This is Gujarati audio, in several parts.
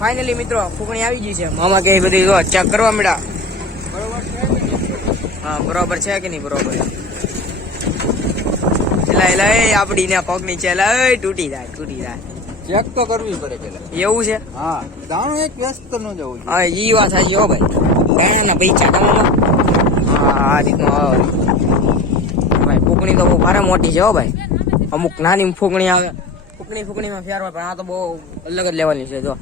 ફાઇનલી મિત્રો ફૂકણી આવી ગઈ છે. મામા કે બધી જો ચેક કરવા મળ્યા. હા બરોબર છે કે નહીં બરોબર લાય એ આપડી ને પગની ચેલા તૂટી જાય તૂટી જાય. ચેક તો કરવી પડે પેલા. એવું છે? હા દાણું એક વ્યસ્ત ન જવું હા ઈ વાત સાચી હો ભાઈ. ગાયના પૈસા કમાવા હા આ રીતનું ભાઈ ફૂકણી તો બહુ ભારે મોટી છે હો ભાઈ. અમુક નાની ફૂકણી આવે. ફૂકણી ફૂકણીમાં ફેર હોય પણ આ તો બહુ અલગ જ લેવાની છે જો.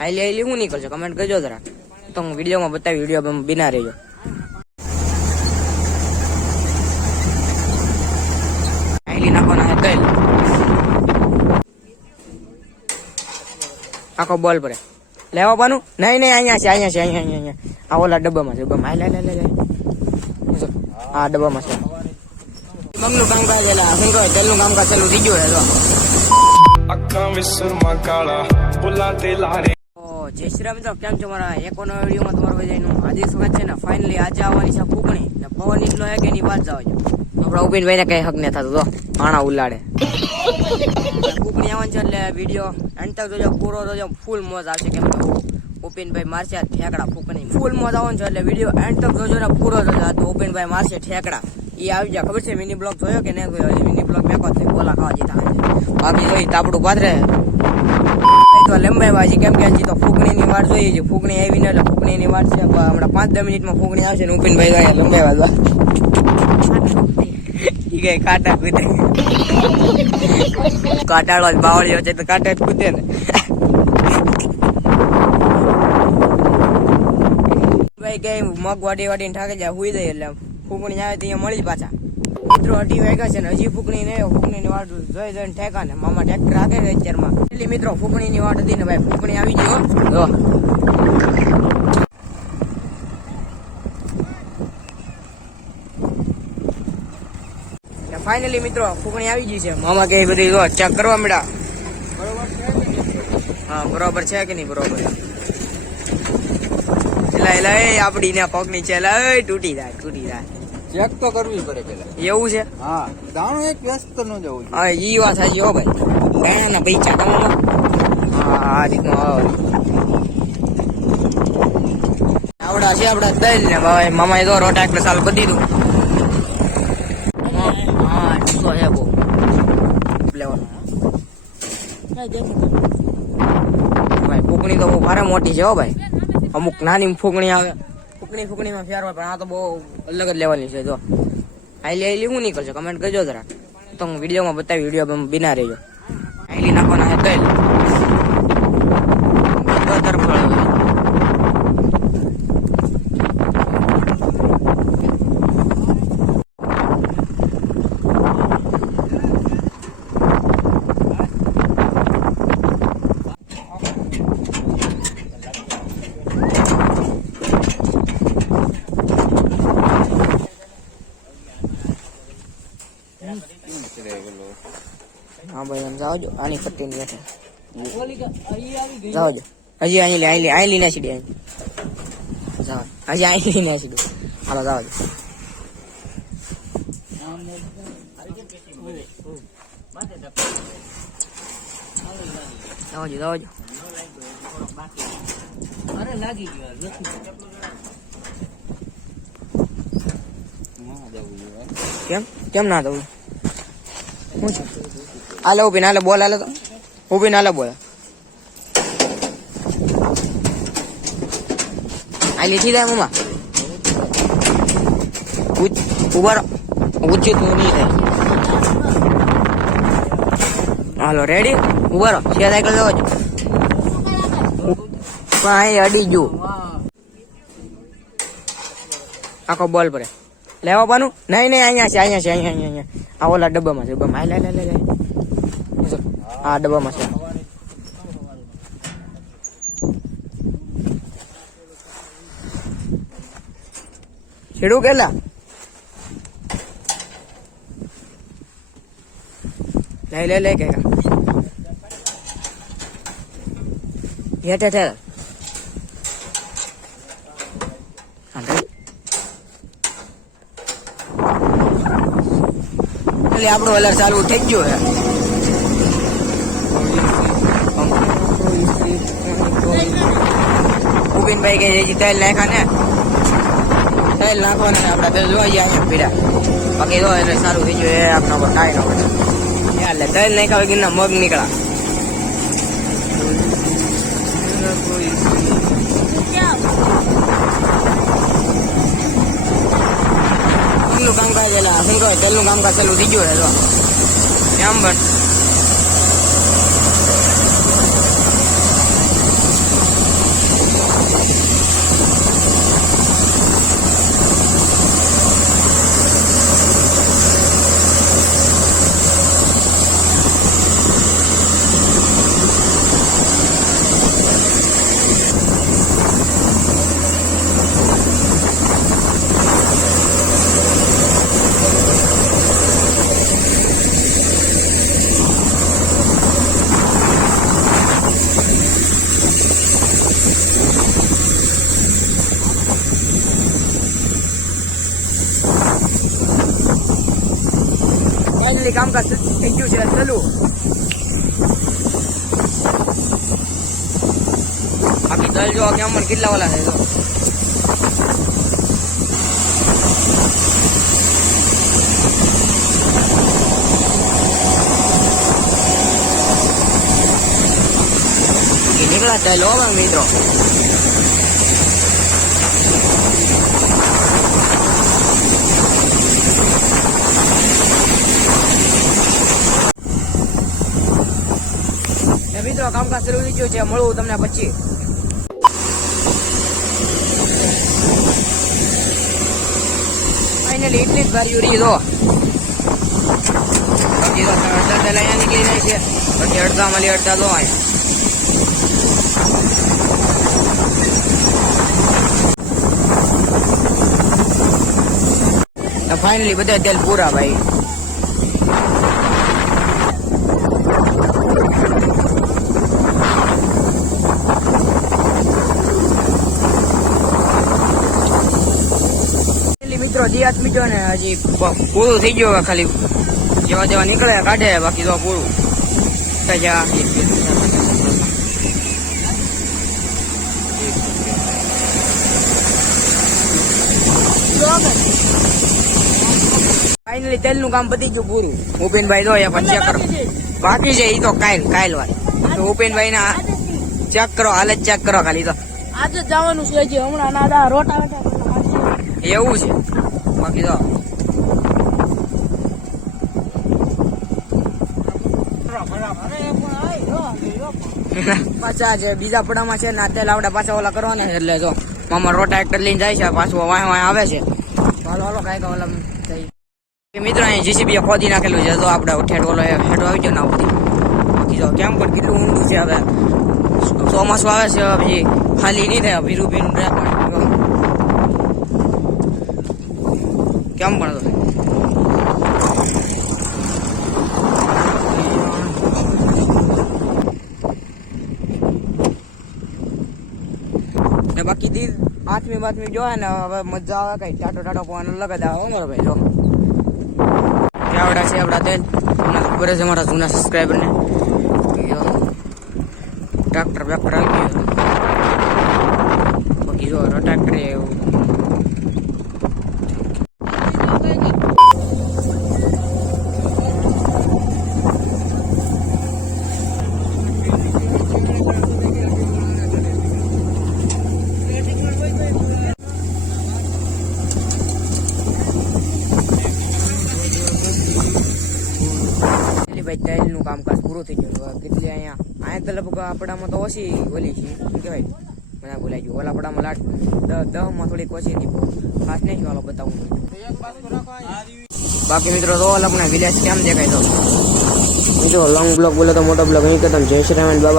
હાઈલી હાઈલી હું નહીં કરશો કમેન્ટ કરજો જરા તો હું વિડીયોમાં બતાવી, વીડિયો બિના રહેજો. આખો બોલ પડે. લેવા પાનું? નહીં નહીં, અહીંયા છે અહીંયા છે, અહીંયા અહીંયા અહીંયા. આ ઓલા ડબ્બામાં છે, ડબ્બામાં. લે લે લે લે. આ ડબ્બામાં છે. મગનું કામકાજ એલા શું કહે તેલનું કામકાજ ચાલુ થઈ ગયું છે તો. અક્કા વિસરમાં કાળા પુલા તેલા જય શ્રી રામ કેમ છો મારા? એકોનો વિડીયોમાં તમારું બધાનું આજે સ્વાગત છે ને ફાઇનલી આજે આવવાની છે ફૂકણી. ને પવન એટલો હે કે એની વાત જાવ આપણા ઉપિનભાઈ ને કઈ હક ને થતું તો પાણા ઉલાડે. ફૂકણી આવવાની છે એટલે વીડિયો એન્ડ તક જોજો પૂરો જોજો ફૂલ મોજ આવશે કેમ કે ઉપિનભાઈ મારશે આ ઠેકડા ફૂકણી. ફૂલ મોજ આવવાનું છે એટલે વીડિયો એન્ડ તક જોજો ને, પૂરો જોજો આ તો ઉપિનભાઈ મારશે ઠેકડા. એ આવી જાય ખબર છે? મિની બ્લોક જોયો કે નહીં જોયો? મિની બ્લોક મેં થઈ બોલા ખાવા જીતા બાકી જોઈ તાપડું પાથરે તો લંબાઈ કેમ કે હજી તો ફૂગણીની વાર જોઈએ છે. ફૂગણી આવી ને એટલે ફૂગણીની વાર છે. હમણાં પાંચ દસ મિનિટમાં ફૂગણી આવશે ને ઉપિનભાઈ જાય લંબાઈ બાજવા ઈ ગઈ કાંટા કૂદે. કાંટાળો જ બાવળીઓ તો કાંટા જ કૂદે ને. ભાઈ કઈ મગ વાડી વાડીને ઠાકે જાય હુઈ જાય એટલે ફૂગણી આવે તો અહીંયા મળી પાછા. મિત્રો ફૂકણી ને વાટ હતી ને ભાઈ, ફૂકણી આવી ગયો ફાઇનલી મિત્રો, ફૂકણી આવી ગઈ છે. મામા કે બધી ચેક કરવા મળ્યા. હા, બરોબર છે કે નહીં બરોબર? એલા આપડી ને પગની ચેલા તૂટી જાય તૂટી જાય. ચેક તો કરવી પડે પેલા. એવું છે? હા દાણું એક વ્યસ્ત ન જવું હા ઈ વાત સાચી હો ભાઈ. ગાયના પૈસા કમાવા હા આ રીતનું આવે આવડા છે આપડા દઈ ને ભાઈ મામાએ તો રોટા એટલે સાલ કરી દીધું. હા છે બહુ. લેવાનું. ભાઈ ફૂકણી તો બહુ ભારે મોટી છે હો ભાઈ. અમુક નાની ફૂકણી આવે. ફૂકણી ફૂકણીમાં ફેર હોય પણ આ તો બહુ અલગ જ લેવાની છે, જો. આઈલી આઈલી હું નીકળશે કમેન્ટ કરજો જરા. તો હું વિડીયોમાં બતાવી, વીડિયો બિના રહેજો. આઈલી નાખવાના તેલ બધા તરફ હળવે. હા ભાઈ એમ જાઓ જો આની પટ્ટીની હેઠે જાઓ જો. હજી અહીં લે આઈલી ના સીડી અહીં જાઓ. હજી આઈલી ના સીડી હાલો જાઓ જો. જો હા, જવું જોઈએ. કેમ? કેમ ના દઉં? શું છે? હાલે ઊભી નાલે બોલ હાલે તો ઊભી નાલે બોલ આલી થી જાય મમ્મા ઉચ- ઊભા રહો ઊંચી તો નહીં થાય હાલો રેડી ઊભા રહો છે સાયકલ જવા જો પણ અહીં અડી જુ આખો બોલ પડે લેવા પાનું નહીં નહીં અહીંયા છે અહીંયા છે અહીંયા અહીંયા અહીંયા આ ઓલા ડબ્બામાં છે ડબ્બામાં હાલ હાલ હાલ હાલ. આ ડબ્બામાં છે. છેડું કેટલા? લઈ લે લે કે હેઠ હેઠ એટલે આપણું અલર ચાલુ થઈ ગયું હે ઉપિનભાઈ કે હજી તેલ નાખ્યા ને તેલ નાખવાના આપણે તેલ જોઈ જાય પીડા. બાકી જો એટલે સારું થઈ ગયું એ આપણા પર કાંઈ એટલે તેલ નાખ્યા વગરના મગ નીકળ્યા. કામકાજ એટલે તેલનું કામકાજ ચાલુ થઈ ગયું એમ પણ ફાઇનલી કામકાજ થઈ ગયું છે ચાલુ દલ જો કેમ પણ કેટલા વાલા છે, જો. નીકળા ચાલો તેલ મિત્રો. મિત્રો, કામકાજ શરૂ થઈ ગયું છે. મળવું તમને પછી. ફાઇનલી એટલી જ બારી ઉડી દો બાકી તો અડધા અડધા અહીંયા નીકળી જાય પછી અડધા મળી અડધા દો અહીંયા ફાઇનલી બધા તેલ પૂરા ભાઈ. જે મીઠો ને હજી પૂરું થઈ ગયું ખાલી. જેવા જેવા નીકળે કાઢે બાકી તો પૂરું. ફાઈનલી તેલનું કામ પતી ગયું પૂરું. ઉપેનભાઈ તો પણ ચેક કરો. બાકી છે એ તો કાયલ કાયલ વાત ઉપેનભાઈ ના ચેક કરો હાલ જ ચેક કરો ખાલી તો. આજે જવાનું છે હમણાં ના રોટા એવું છે. બાકી તો પાછા છે બીજા પડામાં છે ને અત્યારે આવડે પાછા ઓલા કરવાના છે એટલે જો મામા રોટા એક્ટર લઈને જાય છે પાછું વાય વાય આવે છે. હાલો હાલો કાંઈક ઓલા થઈ મિત્રો અહીં જીસીબી ખોદી નાખેલું છે. તો આપણે ઠેઠ ઓલો હેઠો આવી ગયો ને બધી. બાકી જો કેમ પણ કેટલું ઊંડું છે હવે. ચોમાસું આવે છે પછી ખાલી નહીં થાય, ભીરું ભીરું રહે પાણી કેમ પણ બાકી દી આઠમી બાતમી જોવે ને હવે મજા આવે કઈ. ટાટો ટાટો પવન અલગ જ આવે મારો ભાઈ, જો. કેવડા છે આપડા તેલ તમને ખબર છે મારા જૂના સબસ્ક્રાઈબર ને. ટ્રેક્ટર બેક્ટર આવી ગયું બાકી જો ટ્રેક્ટર એવું કેટલી તેલનું કામકાજ પૂરું થઈ ગયું. કેટલી અહીંયા? અહીંયા તો લગભગ આપણામાં તો ઓછી ઓલી છે. શું કહેવાય? મને ભૂલાઈ ગયું. ઓલા પડામાં લાટ દહ દહમાં થોડીક ઓછી હતી. ખાસ નહીં વાલો બતાવું બાકી મિત્રો, તો આપણે વિલેજ કેમ દેખાય તો? જો લોંગ બ્લોક બોલે તો મોટો બ્લોક અહીં કરતા જય શ્રી રામ બાબા.